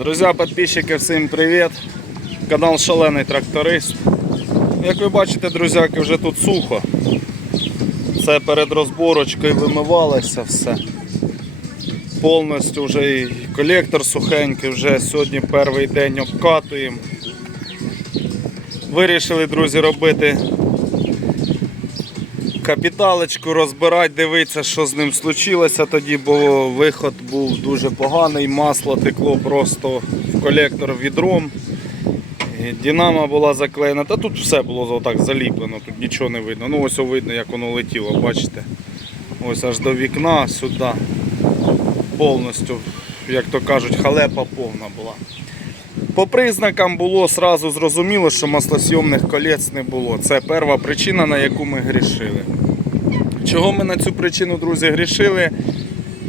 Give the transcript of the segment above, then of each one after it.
Друзі, підписчики, всім привіт! Канал Шалений Тракторист. Як ви бачите, друзяки, вже тут сухо. Це перед розборочкою вимивалося все. Повністю вже і колектор сухенький, вже сьогодні перший день обкатуємо. Вирішили, друзі, робити капіталочку, розбирати, дивитися, що з ним случилося тоді, бо виход був дуже поганий, масло текло просто в колектор відром. І Динамо була заклеєна, та тут все було отак заліплено, тут нічого не видно. Ну ось видно, як воно летіло, бачите. Ось аж до вікна сюди. Повністю, як то кажуть, халепа повна була. По признакам було сразу зрозуміло, що маслосйомних колець не було. Це перша причина, на яку ми грішили. Чого ми на цю причину, друзі, грішили?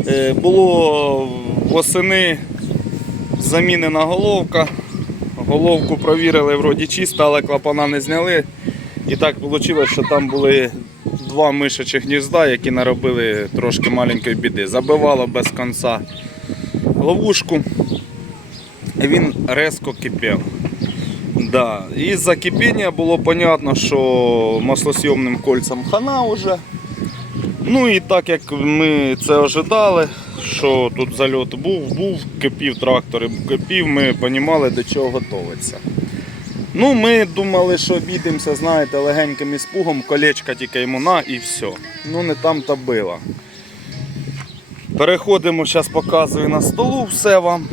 Е, Було восени замінена головка. Головку провірили, вроді чисто, але клапана не зняли. І так вийшло, що там були два мишачих гнізда, які наробили трошки маленької біди. Забивало без кінця ловушку. І він резко кипів. Да. Із-за кипіння було зрозуміло, що маслосйомним кольцям хана вже. Ну і так як ми це ожидали, що тут зальот був, був, кипів трактор, кипів, ми розуміли, до чого готуватися. Ну, ми думали, що обійдемося, знаєте, легеньким іспугом, колечка тільки йому на і все. Ну не там та била. Переходимо, зараз показую на столу все вам.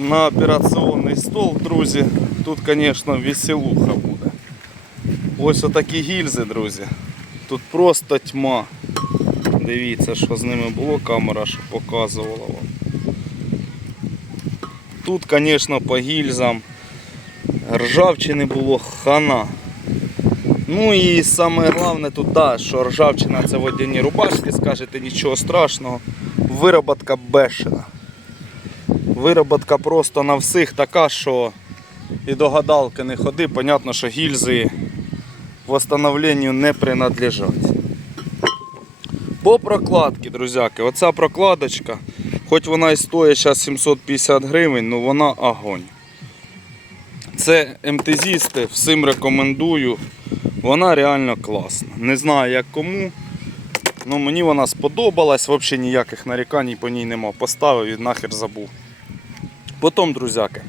На операційний стол, друзі. Тут, звісно, веселуха буде. Ось отакі гільзи, друзі. Тут просто тьма. Дивіться, що з ними було, камера що показувала вам. Тут, звісно, по гільзам ржавчини було хана. Ну і саме головне тут, да, що ржавчина це водяні рубашки, скажете нічого страшного. Вироботка бешена. Вироботка просто на всіх така, що і до гадалки не ходи. Понятно, що гільзи восстановленню не принадлежать. По прокладці, друзяки, оця прокладочка, хоч вона і стоїть зараз 750 гривень, ну вона огонь. Це МТЗісти, всім рекомендую. Вона реально класна. Не знаю як кому. Ну мені вона сподобалась, взагалі ніяких нарікань по ній нема. Поставив і нахер забув. Потім, друзяки,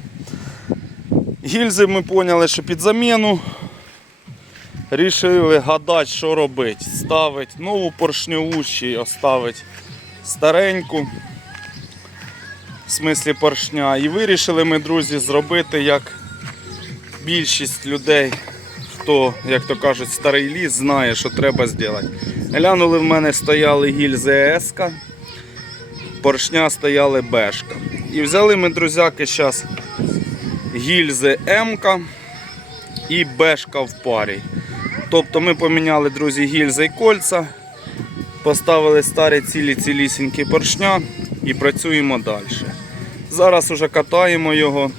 гільзи ми поняли, що під заміну. Рішили гадати, що робити. Ставить нову поршневу чи оставить стареньку. В смислі поршня. І вирішили ми, друзі, зробити як більшість людей, хто, як то кажуть, старий ліс, знає, що треба зробити. Глянули, в мене стояли гільзи ЕСК, поршня стояли Бешка. І взяли ми, друзяки, зараз гільзи М і Бешка в парі. Тобто ми поміняли, друзі, гільзи і кольця, поставили старі цілі цілісінькі поршня і працюємо далі. Зараз вже катаємо його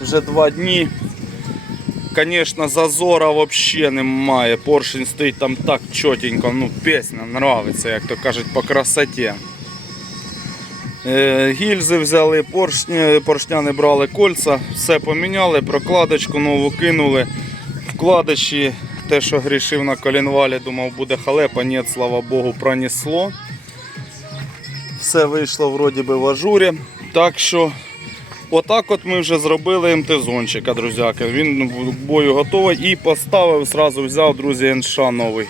вже два дні. Звісно, зазора взагалі немає. Поршень стоїть там так чотенько, ну пісня нравиться, як то кажуть, по красоті. Е, Гільзи взяли, поршні, поршня не брали кольца, все поміняли, прокладочку нову кинули. Вкладиші, те, що грішив на колінвалі, думав буде халепа, ні, слава Богу, пронесло. Все вийшло вроді би в ажурі. Так що отак от ми вже зробили МТ-зончика, друзяки. Він в бою готовий і поставив, зразу взяв, друзі, НШ новий.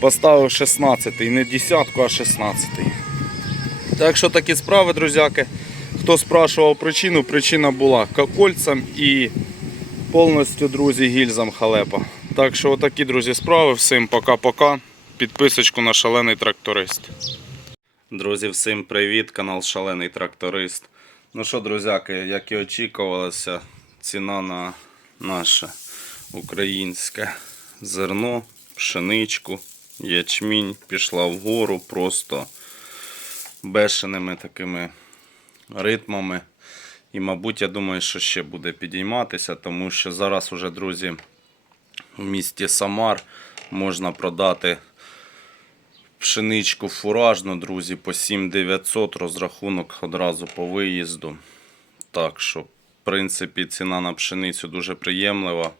Поставив 16-й, не десятку, а 16-й. Так що такі справи, друзяки. Хто спрашував причину, причина була кольцям і повністю, друзі, гільзам халепа. Так що отакі, друзі, справи. Всім пока-пока. Підписочку на шалений тракторист. Друзі, всім привіт, канал Шалений Тракторист. Ну що, друзяки, як і очікувалося, ціна на наше українське зерно, пшеничку, ячмінь пішла вгору просто бешеними такими ритмами. І, мабуть, я думаю, що ще буде підійматися, тому що зараз уже, друзі, в місті Самар можна продати пшеничку фуражну, друзі, по 7900 розрахунок одразу по виїзду. Так що, в принципі, ціна на пшеницю дуже приємлива.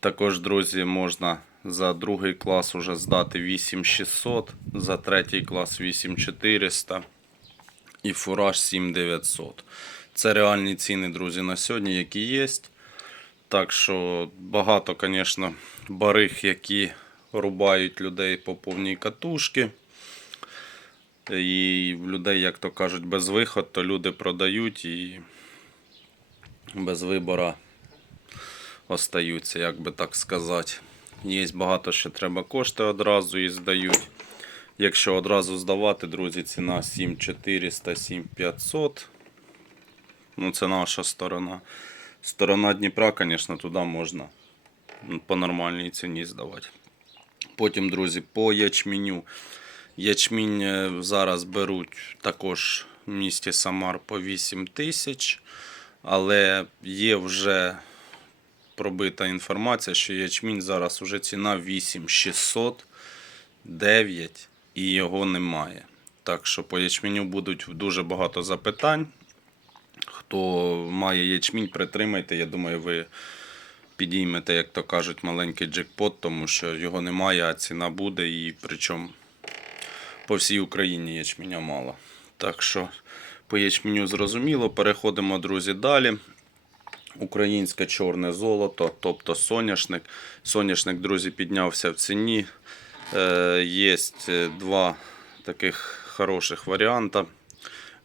Також, друзі, можна за другий клас уже здати 8600, за третій клас 8400 і фураж 7900. Це реальні ціни, друзі, на сьогодні, які є. Так що багато, звісно, бариг, які рубають людей по повній катушки. І в людей, як то кажуть, без виход, то люди продають і без вибора остаються, як би так сказати. Є багато що треба кошти одразу і здають. Якщо одразу здавати, друзі, ціна 7400, 7500. Ну, це наша сторона. Сторона Дніпра, звісно, туди можна по нормальній ціні здавати. Потім, друзі, по ячменю. Ячмінь е, зараз беруть також в місті Самар по 8 тисяч, але є вже пробита інформація, що ячмінь зараз вже ціна 8600, 9 і його немає. Так що по ячменю будуть дуже багато запитань. Хто має ячмінь, притримайте. Я думаю, ви підіймете, як то кажуть, маленький джекпот, тому що його немає, а ціна буде. І причому по всій Україні ячменя мало. Так що по ячменю зрозуміло. Переходимо, друзі, далі. Українське чорне золото, тобто соняшник. Соняшник, друзі, піднявся в ціні. Е, Є два таких хороших варіанта.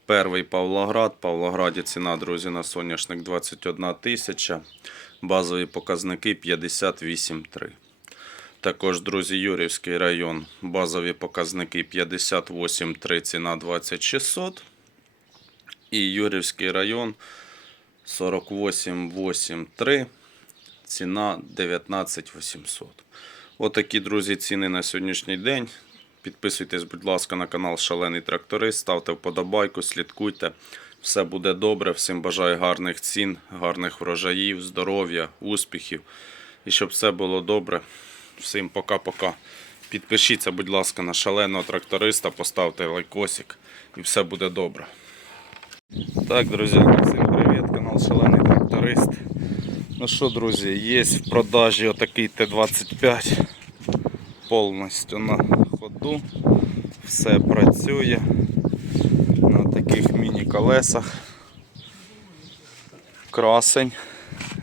Перший Павлоград. Павлограді ціна, друзі, на соняшник 21 тисяча. Базові показники 58,3. Також, друзі, Юрівський район. Базові показники 58,3, ціна 2600. І Юрівський район 48,83, ціна 19800. Отакі, друзі, ціни на сьогоднішній день. Підписуйтесь, будь ласка, на канал Шалений Тракторист, ставте вподобайку, слідкуйте. Все буде добре. Всім бажаю гарних цін, гарних врожаїв, здоров'я, успіхів. І щоб все було добре. Всім пока-пока. Підпишіться, будь ласка, на шаленого тракториста, поставте лайкосик і все буде добре. Так, друзі, всім Шалений Тракторист. Ну що, друзі, є в продажі отакий Т-25 повністю на ходу. Все працює на таких міні-колесах. Красень,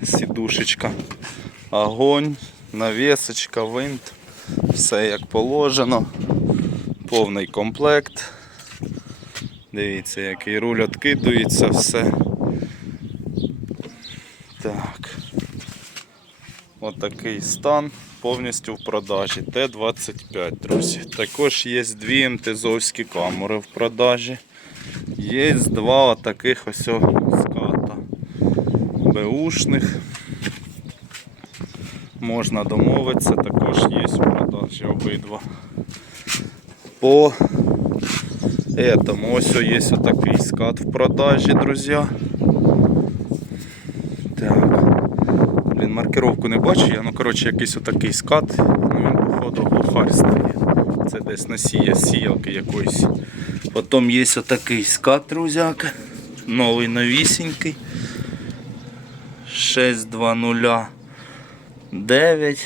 сідушечка, огонь, навісочка, винт. Все як положено. Повний комплект. Дивіться, який руль відкидується, все. Так. Отакий стан повністю в продажі. Т-25, друзі. Також є дві МТЗовські камери в продажі. Є два таких ось ската. Беушних. Можна домовитися, також є в продажі обидва. По Этому ось є отакий скат в продажі, друзі. Так. Блін, маркировку не бачу я, ну коротше якийсь отакий скат. Ну він походу глухарь стає. Це десь носія сіялки якоїсь. Потім є отакий скат, друзяка. Новий новісінький. 6209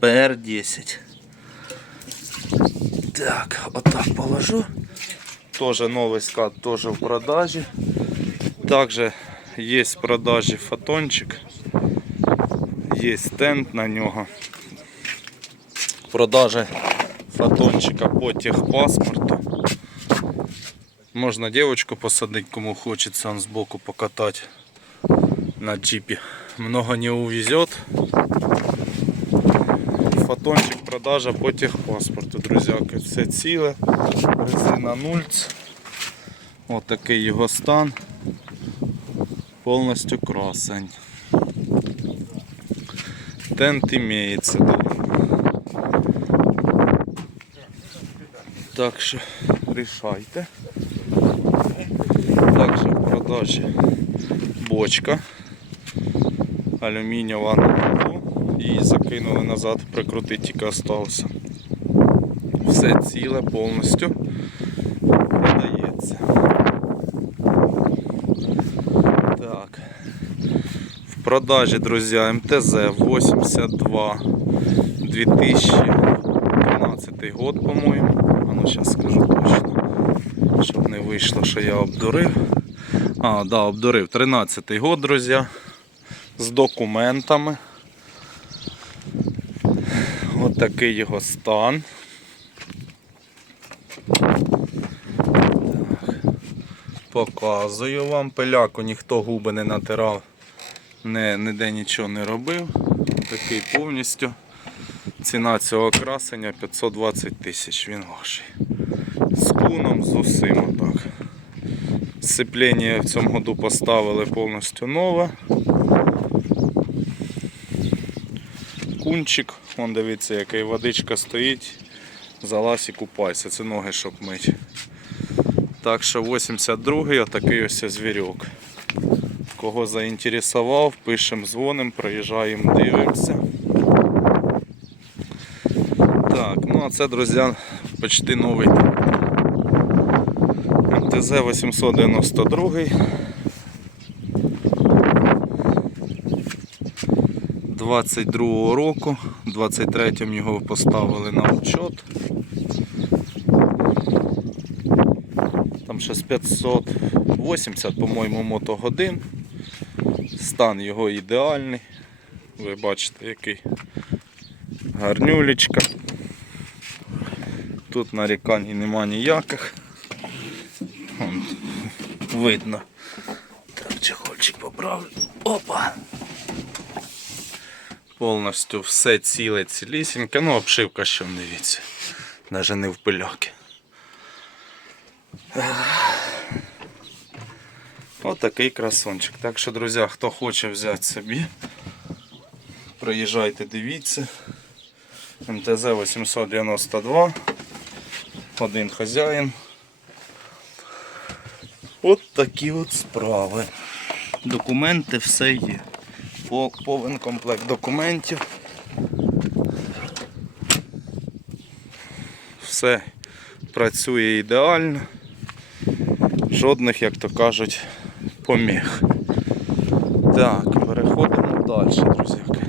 PR10. Так, отак положу. Тоже новий скат, теж в продажі. Также є в продажі фотончик. Є стенд на нього. Продажа фотончика по техпаспорту. Можна дівчинку посадити, кому хочеться он збоку покатати на джипі. Много не увезет. Фотончик продажа по техпаспорту, друзяки. Все ціле. Резина нульц. Ось такий його стан. Повністю красень. Тент імеється. Так що рішайте. Також в продажі бочка алюмінієва на. Її закинули назад, прикрутити тільки остався. все ціле повністю продається. Так. Продажі, друзі, МТЗ 82 2012 год, по-моєму. А ну зараз скажу точно. Щоб не вийшло, що я обдурив. А, да, обдурив. 13-й год, друзі. З документами. Ось такий його стан. Так. Показую вам. Пиляку ніхто губи не натирав, не, ніде нічого не робив. Такий повністю. Ціна цього красення 520 тисяч він ваший. З куном, з усім отак. Сцеплення в цьому году поставили повністю нове. Кунчик, вон дивіться, який водичка стоїть. Залазь і купайся, це ноги, щоб мить. Так що 82-й отакий ось звірок. Кого заінтересував, пишемо, дзвонимо, приїжджаємо, дивимося. Так, ну а це, друзі, почти новий МТЗ 892. 22 року, 23-м його поставили на учет. Там ще з 580, по-моєму, мотогодин. Стан його ідеальний. Ви бачите, який гарнюлечка. Тут нарікань нема ніяких. Вон, видно. Так, чехольчик поправлю. Опа! Повністю все ціле, цілісіньке. Ну, обшивка що дивіться. Навіть не в пиляки. Ось такий красончик. Так що, друзі, хто хоче взяти собі, приїжджайте, дивіться. МТЗ 892. Один хазяїн. От такі от справи. Документи все є. Повен комплект документів. Все працює ідеально. Жодних, як то кажуть, поміг. Так, переходимо далі, друзяки.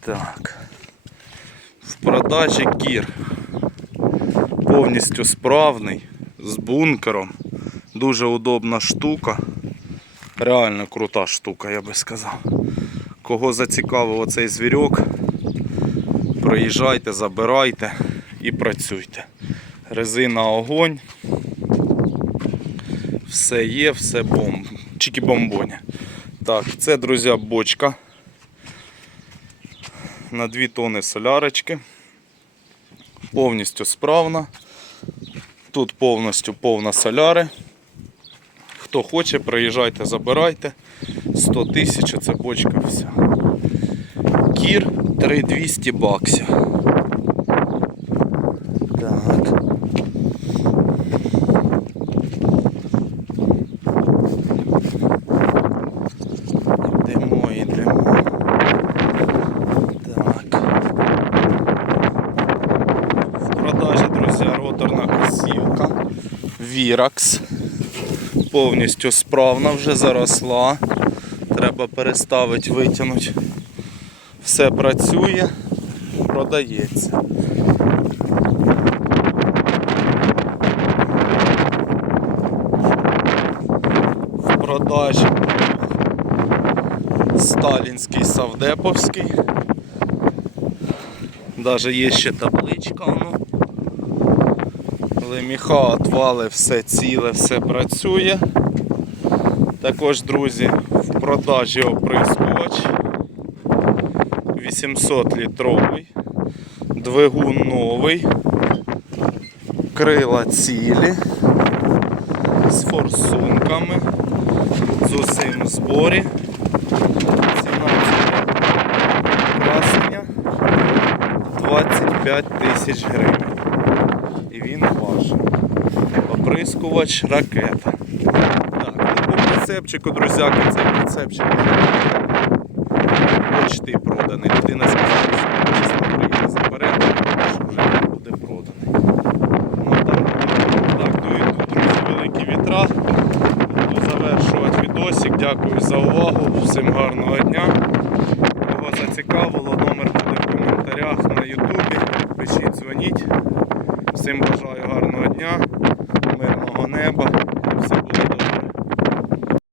Так. В продажі кір. Повністю справний, з бункером. Дуже удобна штука. Реально крута штука, я би сказав. Кого зацікавив оцей звірок, приїжджайте, забирайте і працюйте. Резина огонь. Все є, все бомб. Чики бомбоня. Так, це, друзі, бочка. На 2 тони солярочки. Повністю справна. Тут повністю повна соляри. Хто хоче, приїжджайте, забирайте. 100 тисяч, це бочка вся. Кір 3200 баксів. Так. Йдемо, йдемо. Так. В продажі, друзі, роторна косівка. Virax. Повністю справна, вже заросла. Треба переставити, витягнути. Все працює, продається. В продажі сталінський савдеповський. Даже є ще табличка. Ну. Леміха отвали, все ціле, все працює. Також, друзі, в продажі оприскувач 800 літровий, двигун новий, крила цілі, з форсунками, з усім зборі. Ціна красення 25 тисяч гривень. І він ваш. Оприскувач ракета. Так, ну по прицепчику, друзяки, цей прицепчик вже почти проданий. Людина сказала, що чесно приїде забере, що вже буде проданий. Ну, так, так, дують тут друзі великі вітра. Буду завершувати відосик. Дякую за увагу. Всім гарного дня.